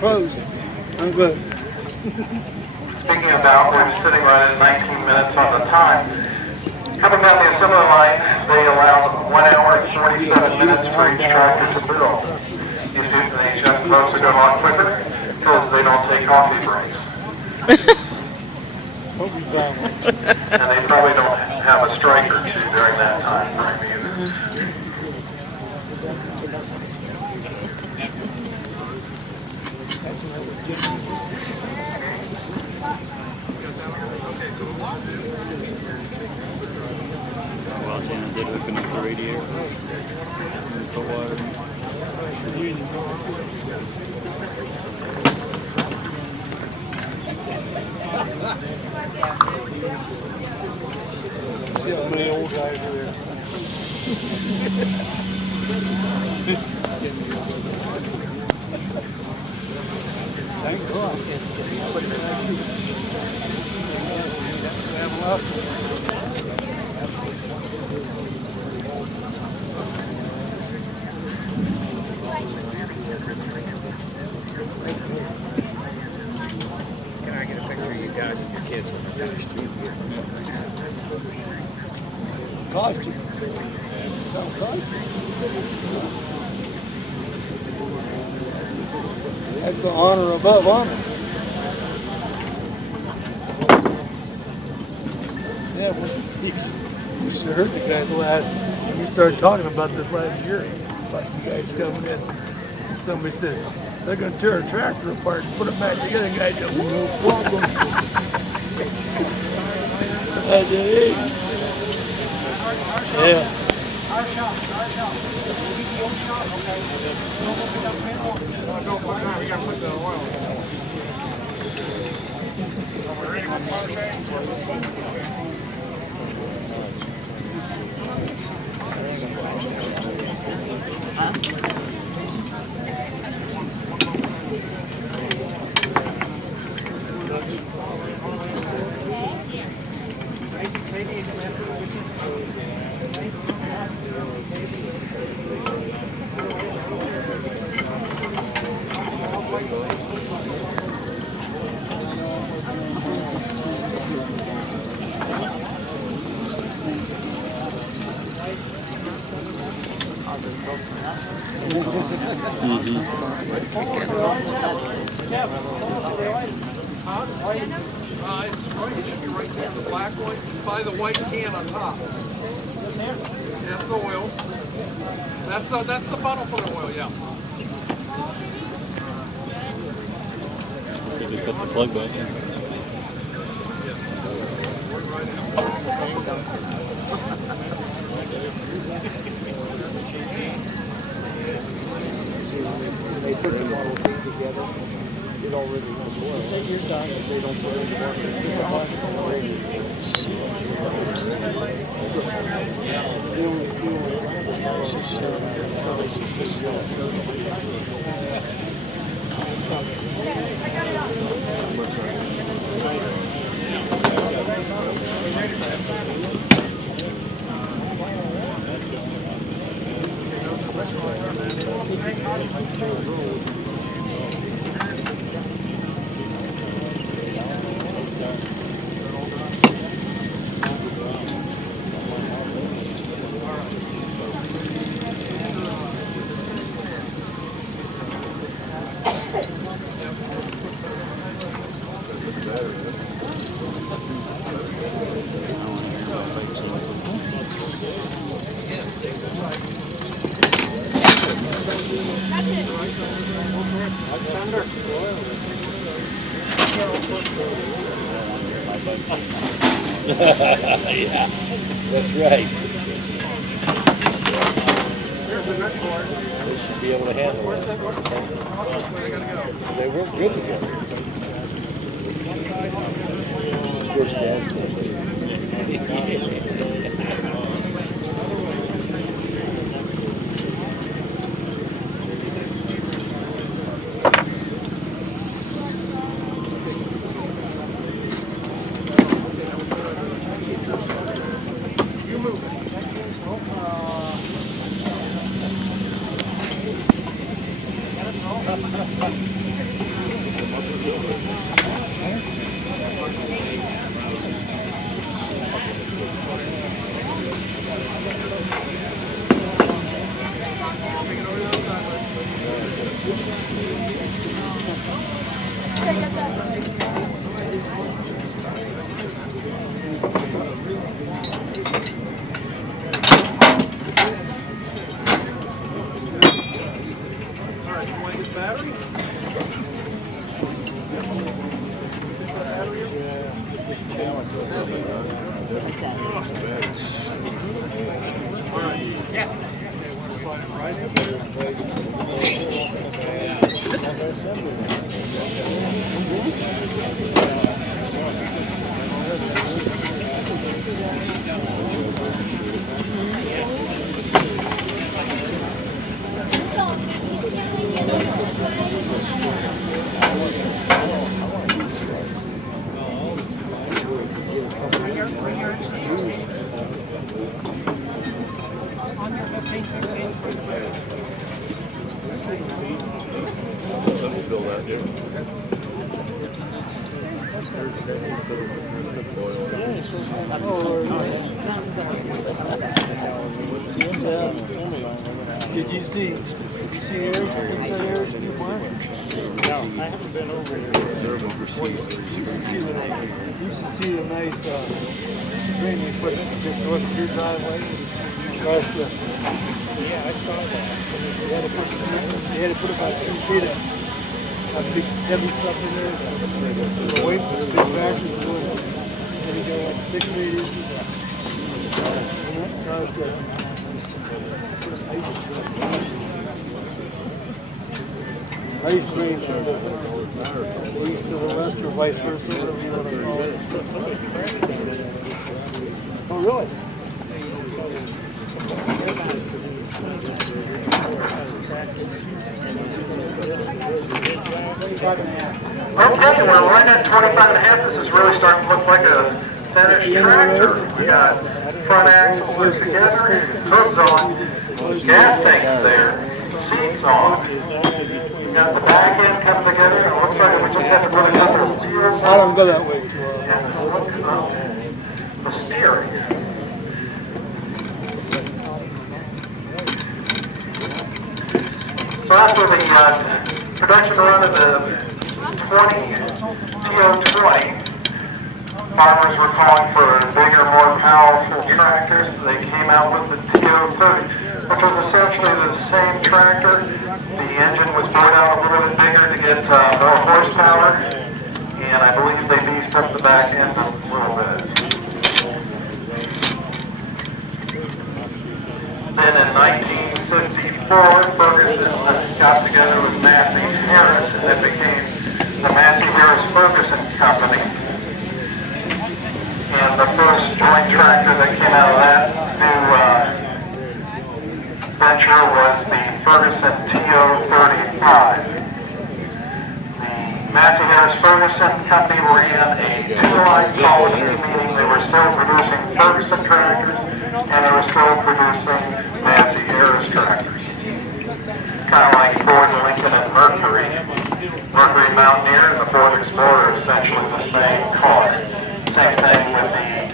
Close. I'm good. Speaking about, we're sitting right at 19 minutes on the time. Coming down the assembly line, they allowed 1 hour and 47 minutes for each tractor to build. These folks are going a lot quicker because they don't take coffee breaks. And they probably don't have a strike or two during that time frame either. Well, Jan did open up the radiator. Put water in. See how many old guys are there. Thank God. Can I get a picture of you guys and your kids when they're finished? Costume. That's the honor above honor. Yeah, we should have heard the guys last. We started talking about this last year. About you guys coming in. Somebody said they're going to tear a tractor apart and put it back together. The guy said, no problem. I said, hey. Yeah. Our shop. PTO shop, okay. No more pick up panel. No, we gotta put the oil. We're ready with power change. It's right. It should be right there, the black one. It's by the white can on top. Yeah, that's the oil. That's the funnel for the oil. Yeah. So just put the plug back in. They put the whole thing together. It already was oil. Say you're done, if they don't put it Yeah, that's right. They should be able to handle it. They work good together. Of course, Dad's battery? Did you see Eric? No, I haven't been over here. You should see the nice training equipment just north of your driveway. Yeah, I saw that. They had to put about 2 feet of big heavy stuff in there. The weight was big factory doing it. And you got like 6 meters. And that car's got ice cream from the east to the west or vice versa, whatever you want to call it. Oh, really? Okay, we're right at 25.5. This is really starting to look like a finished tractor. We got front axles are together, hoods on, gas tanks there, seats on. We got the back end coming together. It looks like we just have to put a couple of zeros I don't go that way too and the steering. So after the production run of the TO-20, farmers were calling for bigger, more powerful tractors. They came out with the TO-30, which was essentially the same tractor. The engine was brought out a little bit bigger to get more horsepower, and I believe they beefed up the back end a little bit. Then in 1954, Ferguson got together with Massey Harris, and it became the Massey Harris Ferguson Company. And the first joint tractor that came out of that new venture was the Ferguson TO-35. The Massey Harris Ferguson Company were in a two-line policy, meaning they were still producing Ferguson tractors and they were still producing Massey Harris tractors. Kind of like Ford, Lincoln, and Mercury. Mercury Mountaineer and the Ford Explorer are essentially the same car. Same thing with the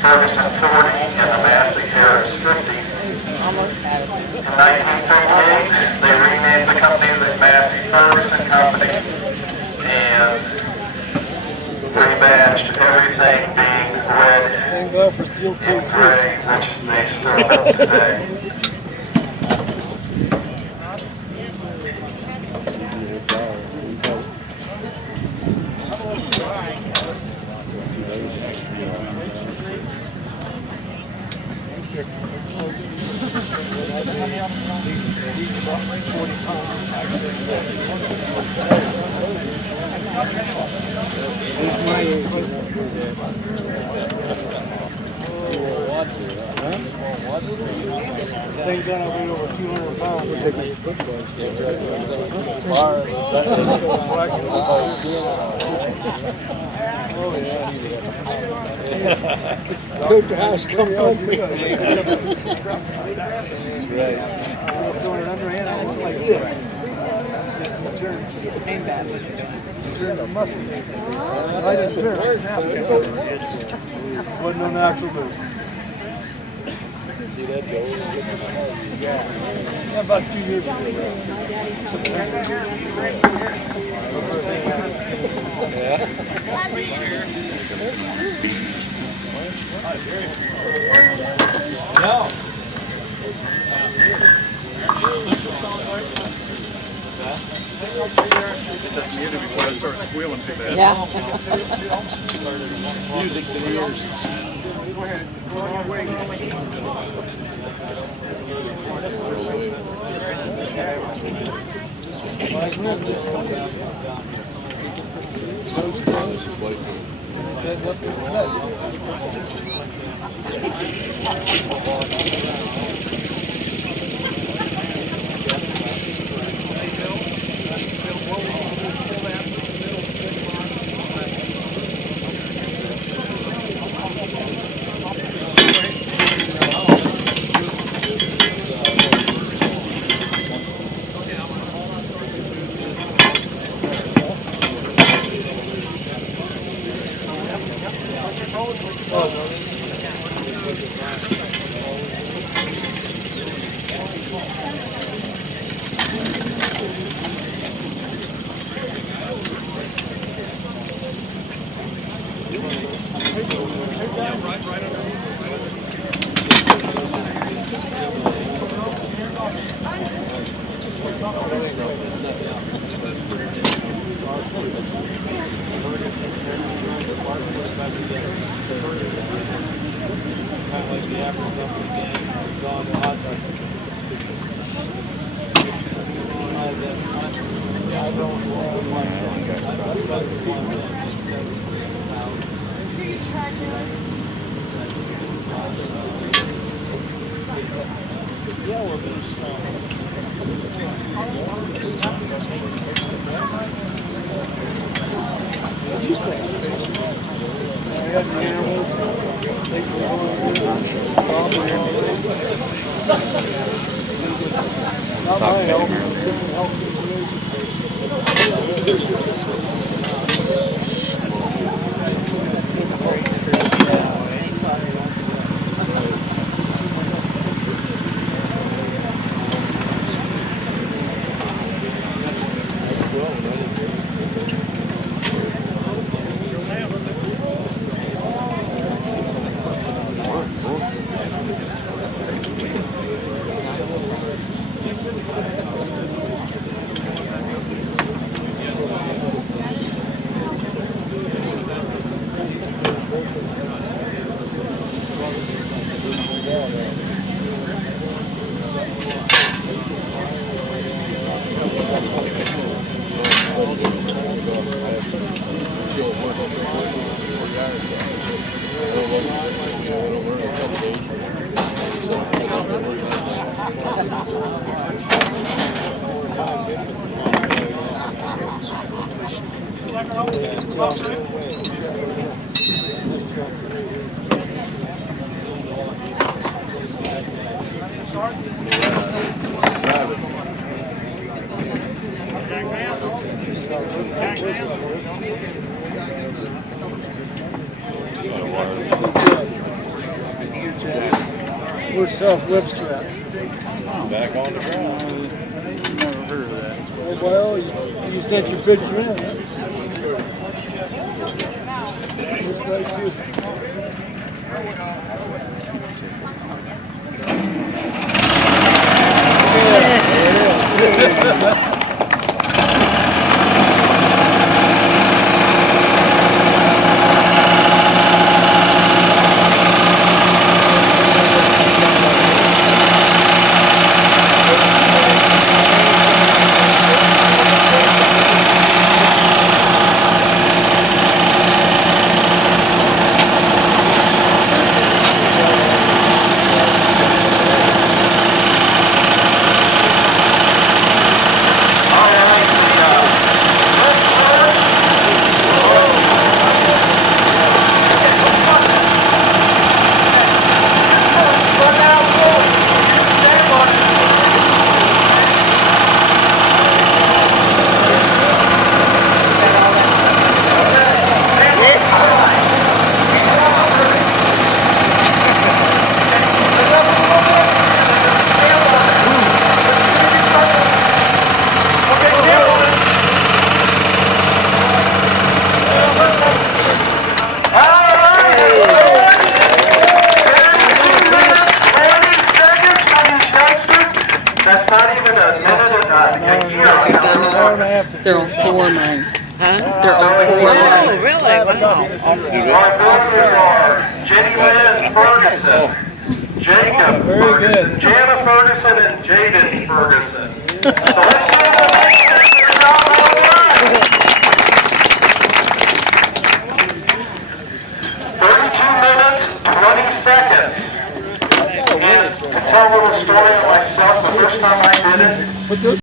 Ferguson 40 and the Massey Harris 50. In 1958, they renamed the company the Massey Ferguson Company and rebadged everything being red Thank God for steel in toe gray, which they still have today. Who's my age? Thing done, I'll be over 200 pounds. Oh, yeah. Coach House, come help me. Throwing an underhand, I was like this. Turn the muscle. I didn't turn, I snapped it. Wasn't no natural move. See that, Joe? Yeah, about 2 years ago. No. Get that muted before I start squealing too bad. Yeah. Music to the ears. Go ahead. Go on, wait. We're self-lip strap. Back on the ground. Never heard of that. Oh, well, you sent your picture in. Looks like you. two Hour and a thunder. half to They're on 4 mine. Huh? They're on 4 Oh, mine. Our Really? Wow. builders are Jenny Lynn Ferguson, Jacob Very Ferguson, good. Jana Ferguson, and Jaden Ferguson. So let's give them a hand. Good job, all right. 32 minutes, 20 seconds. And to tell a little story of myself, the first time I did it, Put those